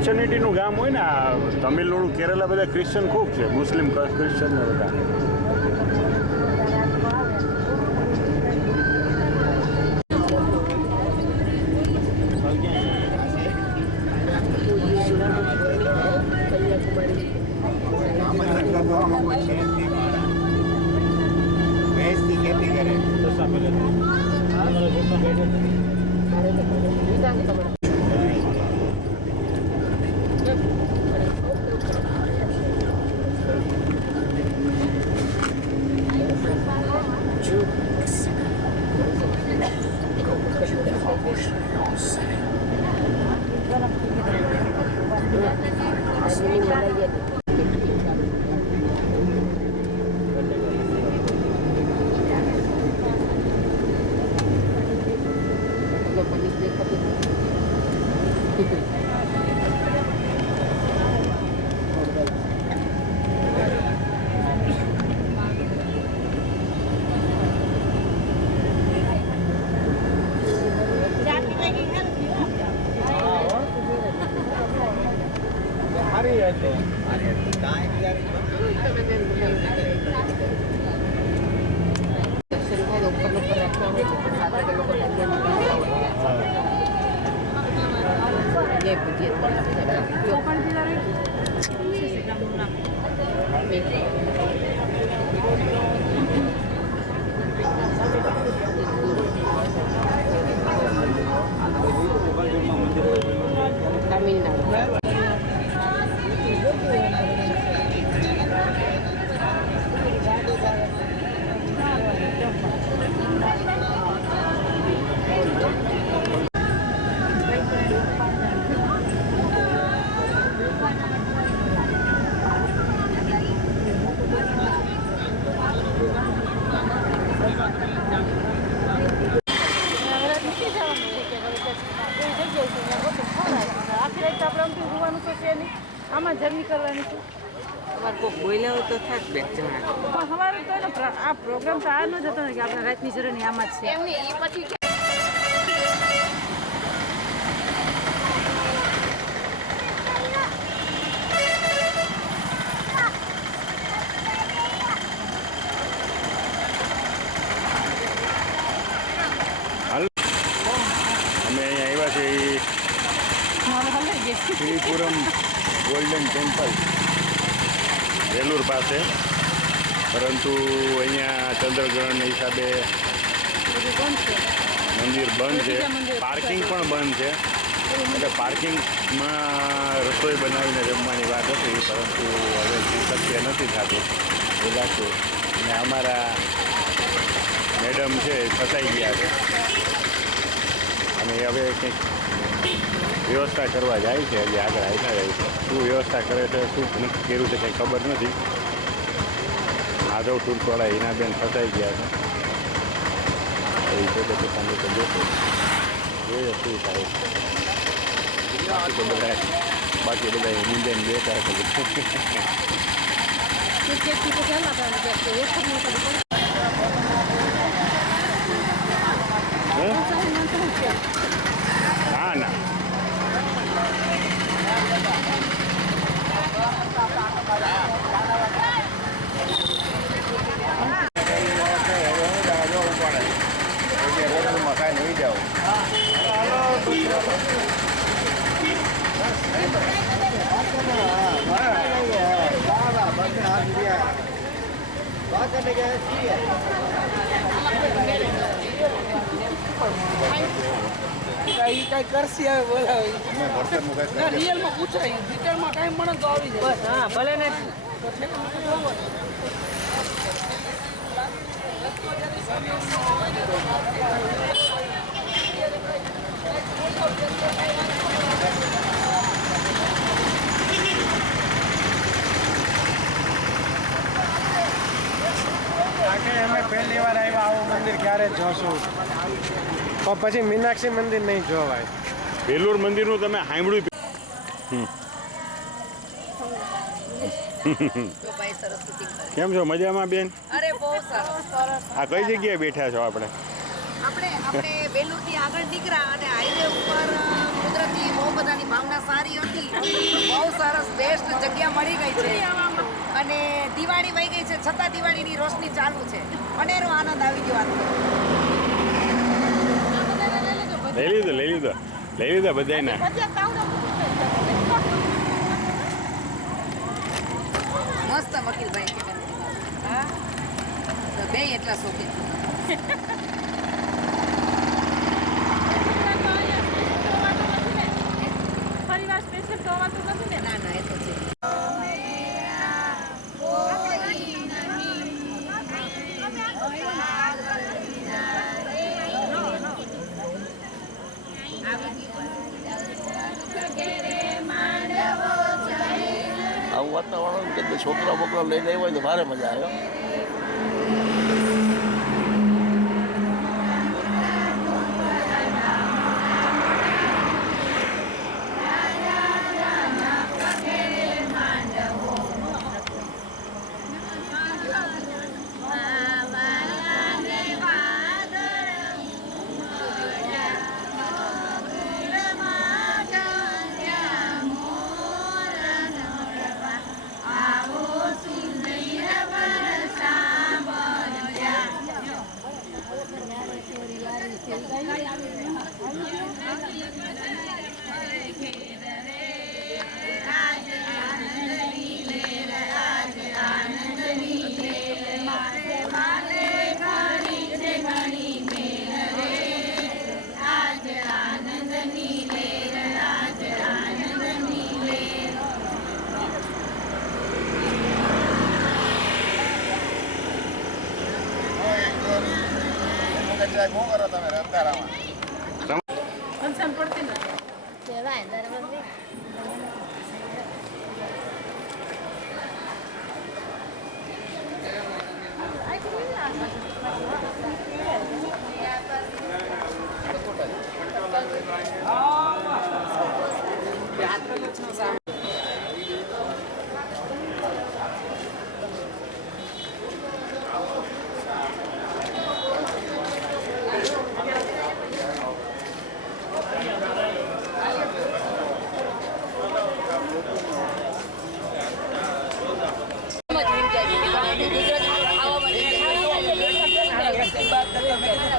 ક્રિશ્ચનિટીનું ગામ હોય ને આ તમિલનાડુ કેરલા બધા ક્રિશ્ચન ખૂબ છે, મુસ્લિમ ક્રિશ્ચન ને બધા. આમાં જર્ની કરવાની છે તમારે કોઈ બોલ્યા હોય તો થાય બે જણા પણ અમારે તો આ પ્રોગ્રામ તો આ ન જ હતો ને કે આપણે રાતની જર્ની આમાં જ છે અમે અહીંયા આવ્યા છીએ શ્રીપુરમ ગોલ્ડન ટેમ્પલ વેલુર પાસે, પરંતુ અહીંયા ચંદ્રગ્રહણના હિસાબે મંદિર બંધ છે, પાર્કિંગ પણ બંધ છે. એટલે પાર્કિંગમાં રસોઈ બનાવીને જમવાની વાત હતી, પરંતુ હવે શક્ય નથી થતું લાગતું. અને અમારા મેડમ છે ફસાઈ ગયા છે અને હવે કંઈક વ્યવસ્થા કરવા જાય છે. હજી આગળ આવ્યા જાય છે, શું વ્યવસ્થા કરે છે, શું નક્કી કર્યું છે કંઈ ખબર નથી. માધવ ટૂરવાળા હિનાબેન ફસાઈ ગયા છે એ છે, તો પોતાની તો જોશે જોઈએ શું થાય. બાકી બધા હિન્દીને બેઠા ના ના મકાન નહીં જાઓ. કઈ કરશી હવે બોલાવી રિયલમાં પૂછાય ડિટેલમાં કાંઈ મળે તો આવી જાય. બસ હા ભલે ને અમે પહેલી વાર આવ્યા આવું મંદિર ક્યારે જોશું, પણ પછી મીનાક્ષી મંદિર નહીં જોવાય. વેલુર મંદિરનું તમે સાંભળ્યું? કેમ છો, મજામાં બેન? અરે બહુ સરસ. આ કઈ જગ્યાએ બેઠા છો આપણે? આપણે વેલુરથી આગળ નીકળ્યા અને હાઈવે ઉપર કુદરતી બહુ બધાની ભાવના સારી હતી. બહુ સરસ બેસ્ટ જગ્યા મળી ગઈ છે અને દિવાળી વહી ગઈ છે છતાં દિવાળીની રોશની ચાલુ છે. અનેરો આનંદ આવી ગયો આનો. લઈ લીધો બધાને. મસ્ત વકીલભાઈ હા તો બે એટલા શોખીન પરિવાર સ્પેશિયલ તો વાતો નથી ને. ના ના એ તો છે. આવું વાતાવરણ કે છોકરા બોકરા લઈને આવ્યા હોય તો ભારે મજા આવે. ફંક્શન પડતી નથી.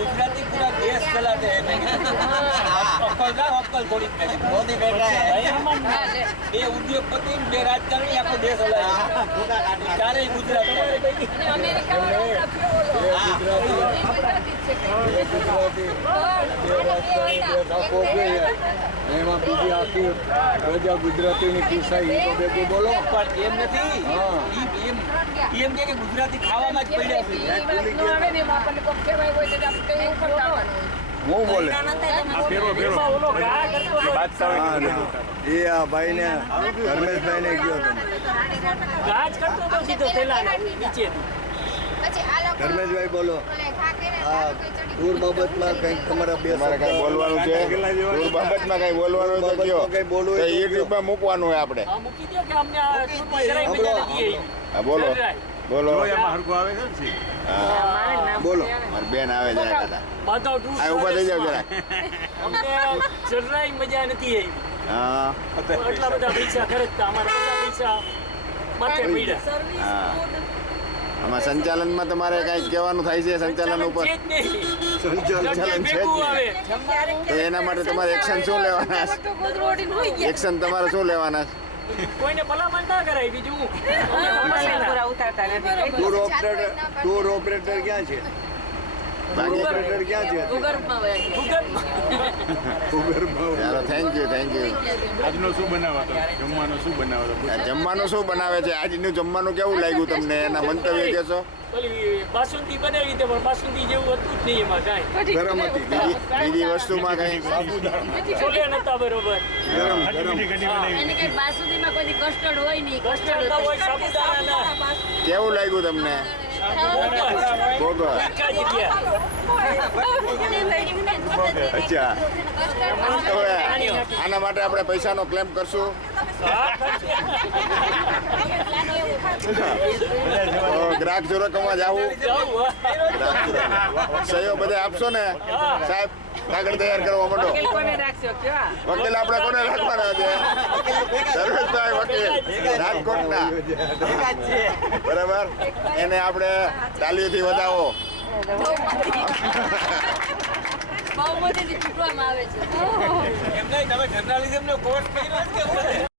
ગુજરાતી પૂરા દેશ ચલાતે અક્કલ થોડી મોદી બેઠા બે ઉદ્યોગપતિ બે રાજકારણી આખો દેશ હલાવે ચારેય ગુજરાત એમાં બીજી આખી પ્રજા ગુજરાતીની કિસ્સા એ તો ભેગું બોલો. પણ એમ નથી એમ કે ગુજરાતી ખાવામાં જ પડ્યા હું બોલે એ આ ભાઈને ધર્મેશભાઈને ગયો ધર્મેશભાઈ બોલો. આ ટૂર બાબતમાં કંઈક તમારા બે કઈ બોલવાનું છે ટૂર બાબતમાં કઈ બોલવાનું છે કયો કંઈ બોલવું તો યુટ્યુબમાં મૂકવાનું હોય આપણે. હા બોલો બોલો બોલો. મારી બેન આવે જરા દાદા આ ઊભા થઈ જાવ જરા. જરાય મજા નથી આવી. હા આટલા બધા પૈસા ખર્ચતા અમારા બધા પૈસા માથે પડ્યા. હા આમાં સંચાલનમાં તમારે કઈ કહેવાનું થાય છે સંચાલન ઉપર છે જ નહીં. સંચાલન છે જ ભેગું આવે. નહીં. તો એના માટે તમારે એક્શન શું લેવાના છે? એક્શન તમારે શું લેવાના છે? કોઈને ભલામણ ના કરાય બીજું ટૂર ઓપરેટર ક્યાં છે? બાકી ઓપરેટર ક્યાં છે? ચાલો થેન્ક યુ આજનો શું બનાવો તો જમવાનું શું બનાવો તો જમવાનું શું બનાવે છે આજનું જમવાનું કેવું લાગ્યું તમને એના મંતવ્ય કહેશો? ઓલી બાસુંદી બનાવી હતી પણ બાસુંદી જેવું હતું જ નહીં એમાં કાંઈ. ગરમ હતી. બીજી વસ્તુમાં કઈ છોલે નતા બરોબર. બાસુદીમાં કોઈ કસ્ટર્ડ હોય નહીં. કસ્ટર્ડ ના હોય, સાબુદાણા ના. કેવું લાગ્યું તમને? બોગસ. બોગસ. મીઠા જ રહ્યા. અચ્છા હવે આના માટે આપણે પૈસાનો ક્લેમ કરશું તો ગ્રાહક જોરકમાં જાવું સહયોગ બધા આપશો ને સાહેબ કાગળ તૈયાર કરવા માંડો વકીલ આપણે કોને રાખવાના છે સર્વેશભાઈ વકીલ રાજકોટના બરાબર એને આપણે તાલીઓથી વધાવો એમ નહીં તમે જર્નાલિઝમનો કોર્સ કર્યો છે કે